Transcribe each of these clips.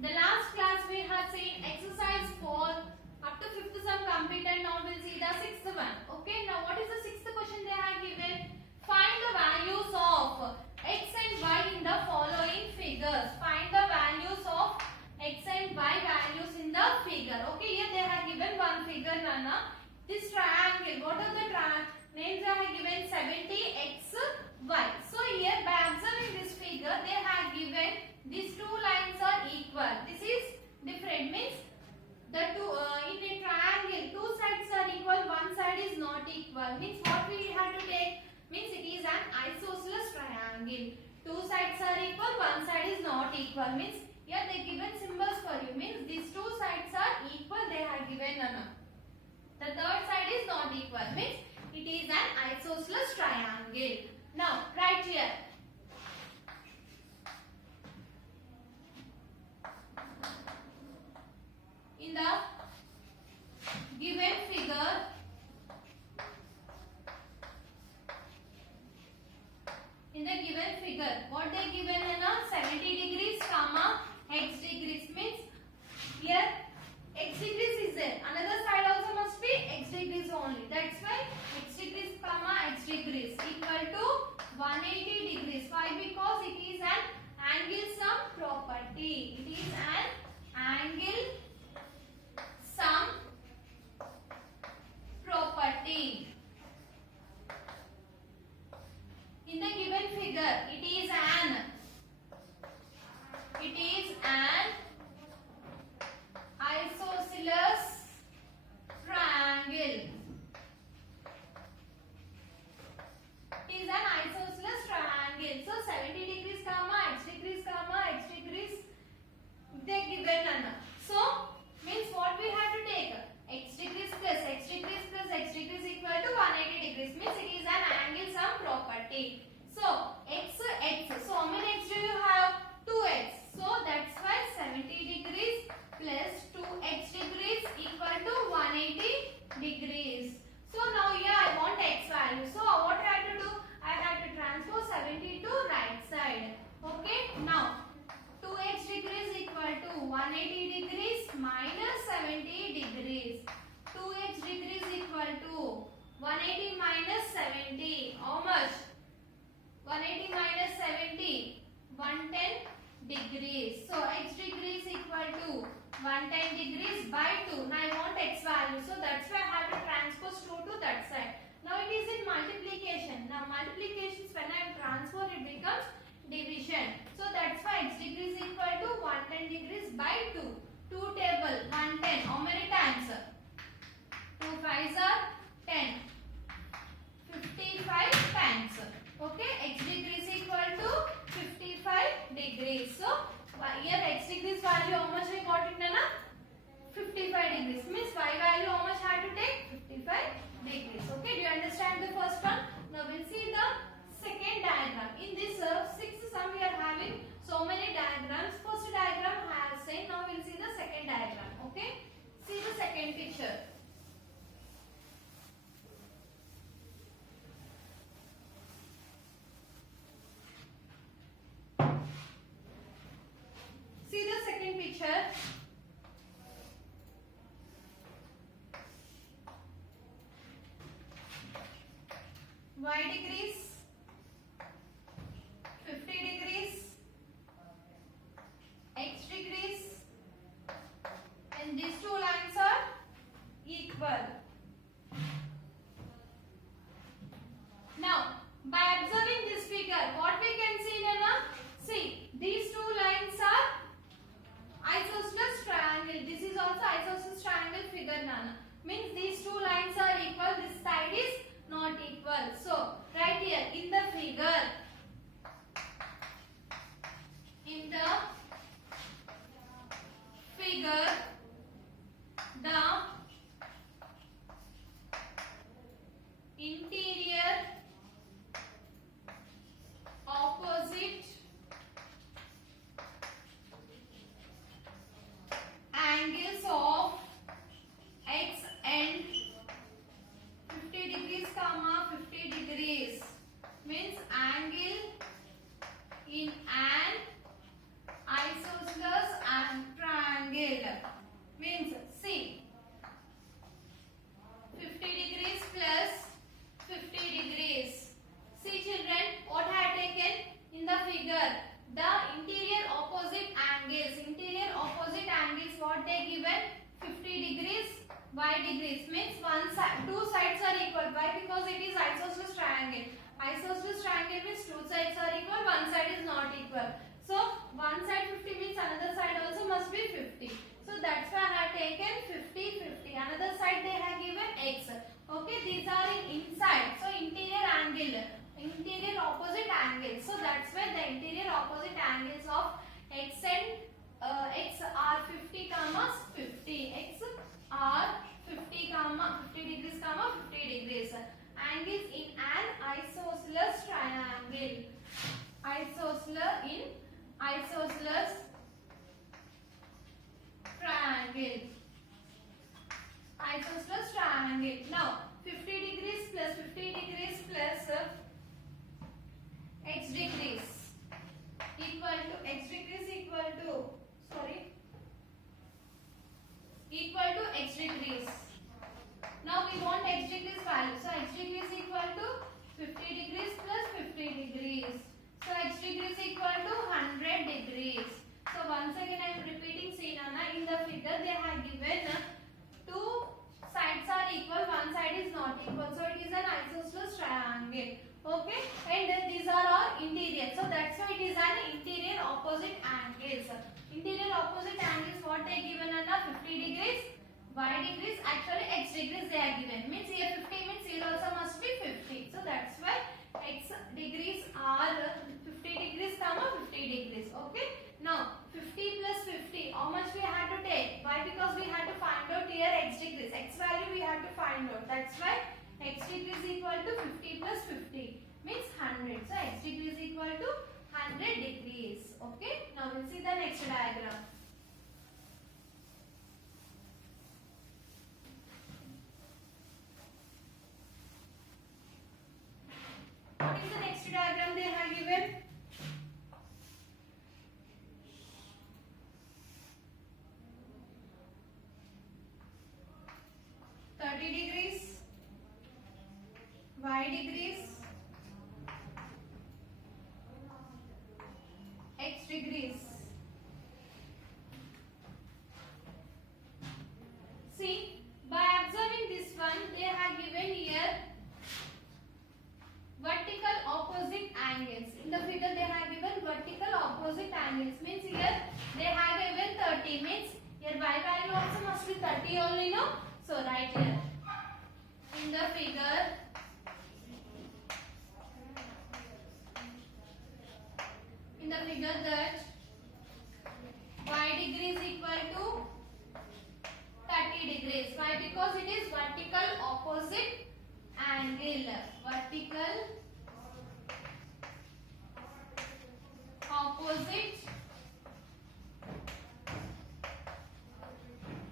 The last class we have seen exercise 4 up to 5th sum completed. Now we'll see the 6th one. Okay, now what is the 6th question they have given? Find the values of x and y in the following figures. Find the values of x and y values in the figure. Okay, here they have given one figure, Nana. This triangle, what are the names they have given? 70x, y. So here by observing this figure, they have given these two lines are equal. This is different, means the two in a triangle two sides are equal, one side is not equal. Means what we have to take? Means it is an isosceles triangle. Two sides are equal, one side is not equal. Means here they given symbols for you. Means these two sides are equal. They have given none. The third side is not equal. Means it is an isosceles triangle. Now right here. In the given figure, what they given in a 70 degrees comma x degrees, means here x degrees is there. Another side also must be x degrees only. That's why x degrees comma x degrees equal to 180 degrees. Why? Because it is an angle sum property. It is an angle sum property. In the given figure, it is an isosceles triangle. It is an isosceles triangle. So 70 degrees comma x degrees they given none. So means what we have to take? X degrees plus x degrees plus x degrees equal to 180 degrees. Means it is an angle sum property. So x. So how many x do you have? 2x. So that's why 70 degrees plus 2x degrees equal to 180 degrees. So now here I want x value. So what I have to do? I have to transpose 70 to right side. Okay. Now 2x degrees equal to 180 degrees minus 70 degrees. 2x degrees equal to 180 minus 70. How much? 180 minus 70. 110 degrees. So x degrees equal to 110 degrees by 2. Now I want x value. So that's why I have to transpose 2 to that side. Now it is in multiplication. Now multiplications, when I transpose, it becomes division. So that's why x degrees equal to 110 degrees by 2. 2 table 110. How many times? 2 5s are 10. 55 times. Okay, x degrees equal to 55 degrees. So here x degrees value how much I got it, Nana? 55 degrees. Means y value how much I have to take? 55 degrees. Okay, do you understand the first one? Now we'll see the second diagram. In this 6th sum we are having so many diagrams. First diagram I have seen. Now we'll see the second diagram. Okay, see the second picture. See the second picture. Y degrees, 50 degrees, x degrees, and these two lines are equal. Now, by observing this figure, what we can see, Nana? See, these two lines are isosceles triangle. This is also isosceles triangle figure, Nana. Means these two lines are equal. This side is not equal. So right here triangle. Means see 50 degrees plus 50 degrees. See children, what I have taken in the figure, the interior opposite angles. Interior opposite angles, what they given? 50 degrees by degrees. Means one side, two sides are equal. Why? Because it is isosceles triangle. Isosceles triangle means two sides are equal, one side is not equal. So one side 50 means another side also must be 50. So that's why I have taken 50, 50. Another side they have given x. Okay, these are in inside. So interior angle, interior opposite angle. So that's why the interior opposite angles of x and x are 50 comma 50. X are 50 comma 50 degrees comma 50 degrees. Angles in an isosceles triangle. Isosceles in isosceles triangle. Isosceles triangle. Now 50 degrees plus 50 degrees plus x degrees equal to x degrees equal to x degrees. Now we want x degrees value. So x degrees equal to 50 degrees plus 50 degrees. So x degrees equal to 100 degrees. So once again I am repeating, see Nana, in the figure they have given two sides are equal, one side is not equal. So it is an isosceles triangle. Okay, and these are all interior. So that's why it is an interior opposite angles. Interior opposite angles, what they given Nana? 50 degrees, y degrees, actually x degrees they are given. Means here 50 means here also must be 50. So that's why x degrees are 50 degrees comma 50 degrees. Okay. Now 50 plus 50, how much we had to take? Why? Because we had to find out here x degrees. X value we had to find out. That's why x degrees equal to 50 plus 50 means 100. So x degrees equal to 100 degrees. Okay. Now we'll see the next diagram. What is the next diagram they have given? Degrees, y degrees, x degrees. See, by observing this one, they have given here vertical opposite angles. In the figure they have given vertical opposite angles. Means here they have given 30. Means here y value also must be 30 only, no? So right here in the figure that y degrees equal to 30 degrees. Why? Because it is vertical opposite angle. Vertical opposite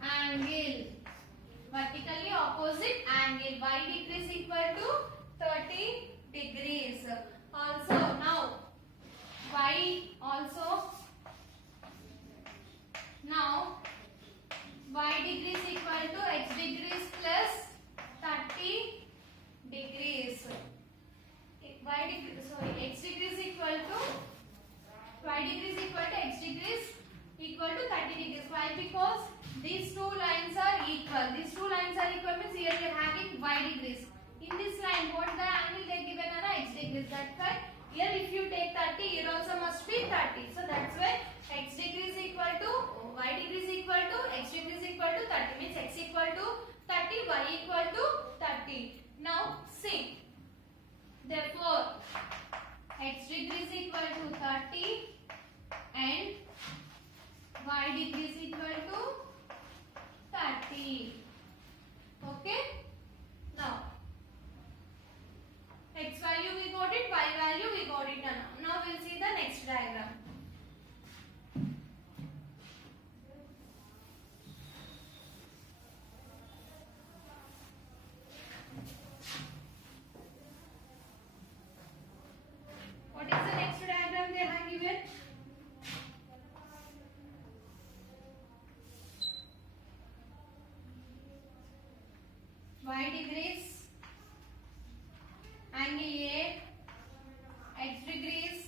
angle. Vertically opposite angle. Y degrees equal to 30 degrees. Also now y also now y degrees equal to x degrees plus 30 degrees. X degrees equal to y degrees equal to x degrees equal to 30 degrees. Why? Because these two lines are equal. These two lines are equal means here we are having y degrees. In this line, what the angle they given are x degrees. That's why here if you take 30, here also must be 30. So that's why x degrees equal to y degrees equal to x degrees equal to 30. Means x equal to 30, y equal to 30. Now see. Therefore, x degrees equal to 30 and y degrees equal to 30. Okay. Now, x value we got it, y value we got it. Now we'll see the next diagram. What is the next diagram they have given? y degrees, angle A, x degrees,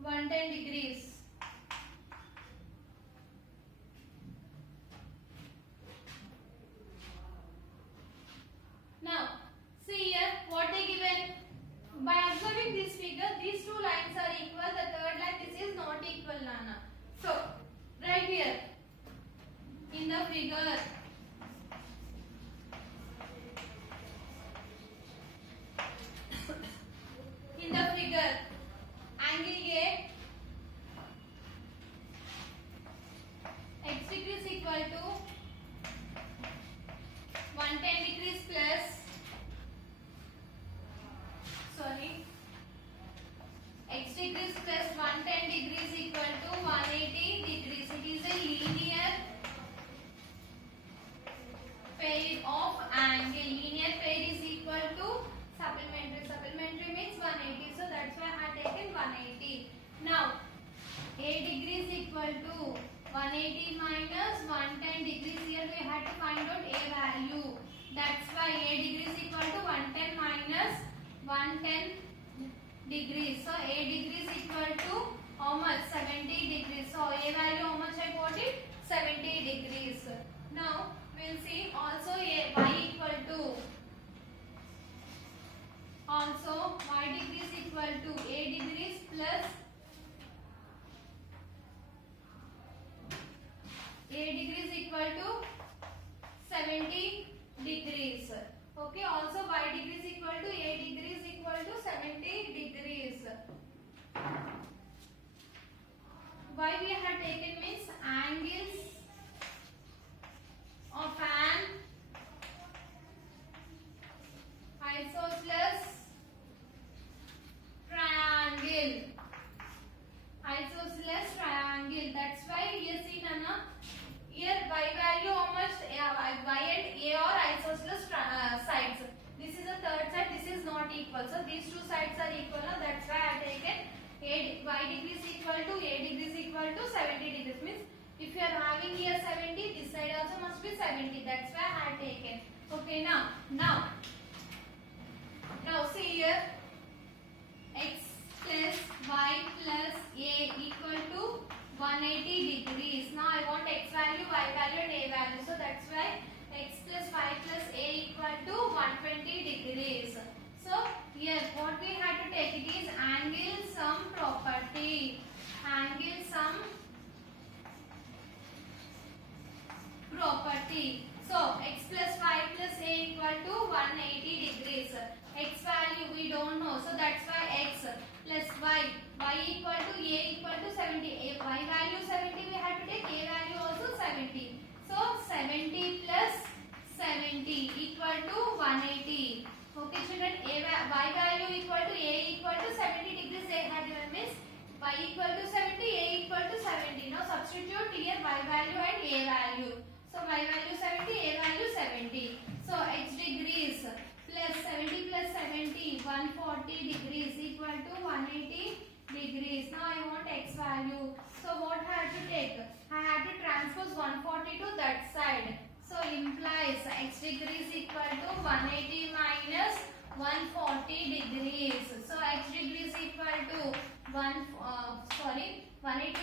110 degrees. Now see here what they given. By observing this figure, these two lines are equal. The third line, this is not equal, Nana. So right here in the figure, angle A, x degrees equal to 110 degrees plus, x degrees plus 110 degrees equal to 180 degrees. It is a linear pair of angle. Linear pair is equal to supplementary. Supplementary means 180. So that's why I have taken 180. Now A degrees equal to 180 minus 110 degrees. Here we have to find out A value. That's why A degrees equal to 110 minus 110 degrees. So A degrees equal to how much? 70 degrees. So A value how much I got it? 70 degrees. Now we'll see also y equal to, also y degrees equal to A degrees plus A degrees equal to 70 degrees. Okay, also y degrees equal to A degrees equal to 70 degrees. Why we have taken means angles of an isosceles triangle. Isosceles triangle. That's why here see Nana. Here y value how much? Y and A are isosceles sides. This is the third side. This is not equal. So these two sides are equal. Now that's why I taken y degrees equal to A degrees equal to 70 degrees. Means if you are having here 70, this side also must be 70. That's why I taken. Okay, now see here, x plus y plus A equal to 180 degrees. Now I want x value, y value and A value. So that's why x plus y plus A equal to 120 degrees. So here what we have to take, it is angle sum property. Angle sum property. So x plus y plus A equal to 180 degrees. X value we don't know. So that's why x plus y equal to A equal to 70. Y value 70 we have to take, A value also 70. So 70 plus 70 equal to 180. Okay children, y value equal to A equal to 70 degrees they have given, means y equal to 70, A equal to 70. Now substitute here y value and A value. So y value 70, A value 70. So x degrees plus 70 plus 70, 140 degrees equal to 180 degrees. Now I want x value. So what I have to take? I have to transpose 140 to that side. So implies x degrees equal to 180 minus 140 degrees. So x degrees equal to 180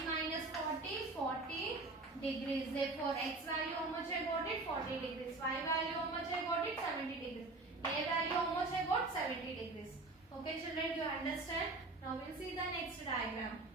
minus 40 degrees. Therefore x value how much I got it? 40 degrees. Y value how much I got it? 70 degrees. A value how much I got? 70 degrees. Okay children, you understand? Now we'll see the next diagram.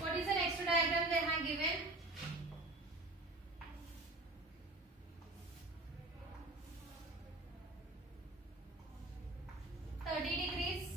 What is the next diagram they have given? Degrees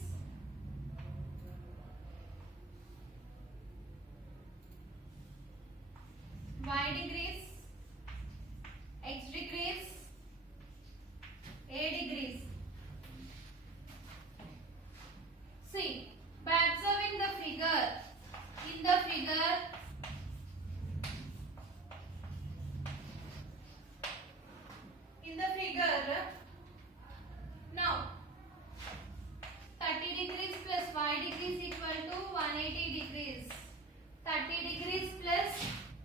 degrees equal to 180 degrees. 30 degrees plus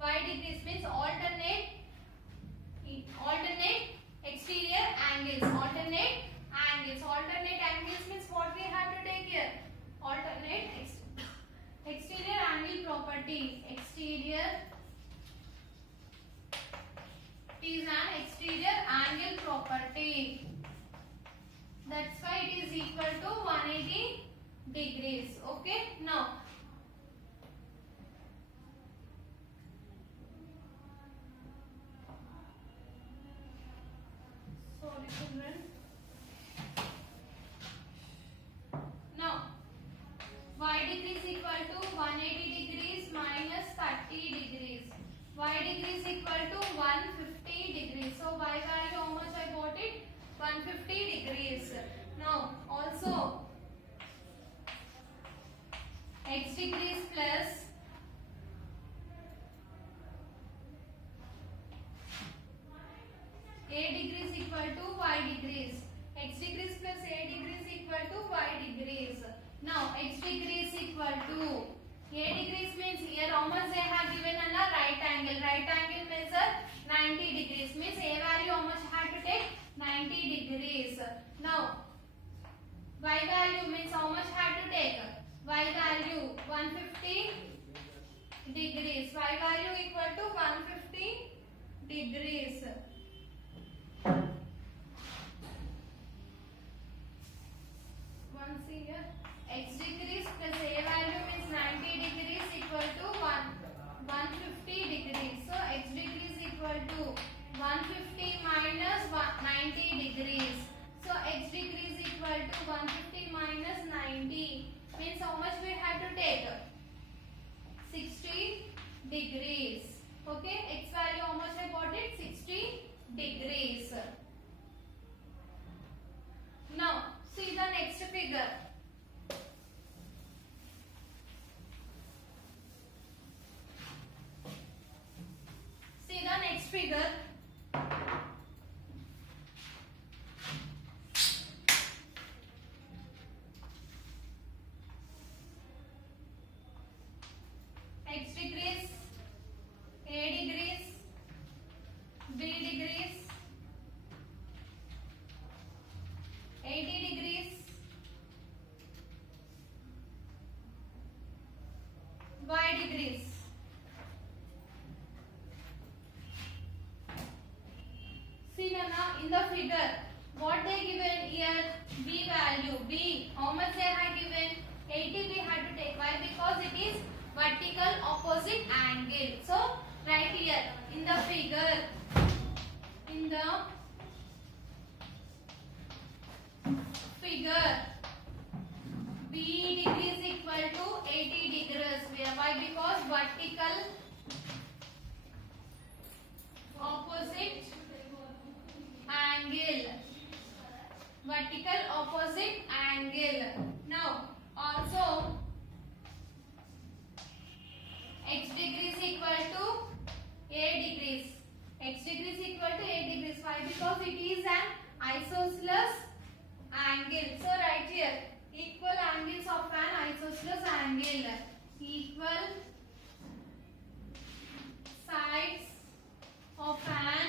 5 degrees means alternate exterior angles. Alternate angles means what we have to take here? Alternate exterior angle property. Exterior is an exterior angle property. That's why it is equal to 180 degrees. Okay. Now sorry children. Now y degree is equal to 180 degrees minus 30 degrees. Y degree is equal to 150 degrees. So y value how much I got it? 150 degrees. Now also x degrees plus a degrees equal to y degrees. X degrees plus a degrees equal to y degrees. Now x degrees equal to a degrees means here how much they have given on a right angle. Right angle measure 90 degrees means a value how much had to take 90 degrees. Now y value means how much had to take y value 150 degrees. Y value equal to 150 degrees. Once here x degrees plus a value means 90 degrees equal to 150 degrees. So x degrees equal to 150 minus 90 degrees. So x degrees equal to 150 minus 90 means how much we have to take? 60 degrees. Okay, x value how much I got it? 60 degrees. Now see the next figure. See the next figure. X degrees, A degrees, B degrees, 80 degrees, y degrees. See now in the figure what they given here? B value. B how much they have given? 80 we had to take. Why? Because it is vertical opposite angle. So right here in the figure, in the figure B degree is equal to 80 degrees. Why? Because vertical opposite angle. Vertical opposite angle. Now also x degree is equal to a degrees. X degree is equal to a degrees. Why? Because it is an isosceles angle. So right here equal angles of an isosceles angle. Equal sides of an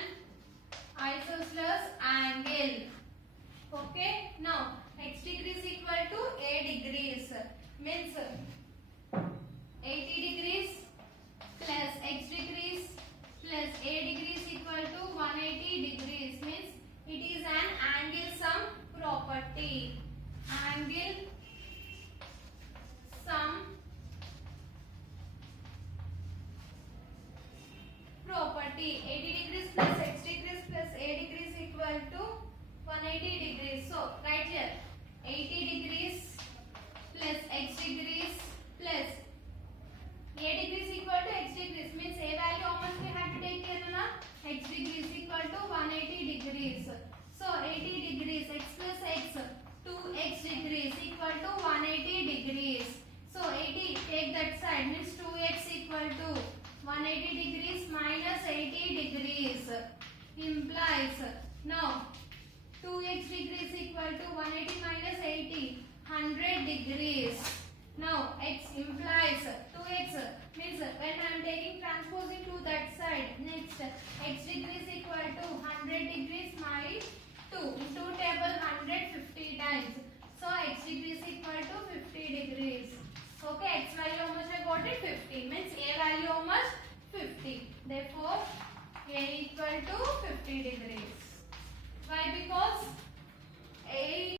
isosceles angle. Okay. Now x degree is equal to a degrees means 80 degrees plus x degrees plus a degrees equal to 180 degrees means it is an angle sum property. Angle sum property. 80 degrees plus x degrees plus a degrees equal to 180 degrees. So right here 80 degrees plus x degrees plus a degrees equal to x degrees means a value how much we have to take here na? X degrees equal to 180 degrees. So 80 degrees x plus x 2x degrees equal to 180 degrees. So 80 take that side means 2x equal to 180 degrees minus 80 degrees implies now 2x degrees equal to 180 minus 80 100 degrees. Now x implies 2x means when I am taking transposing to that side. Next x degree is equal to 100 degrees by 2 into table 150 times. So x degree is equal to 50 degrees.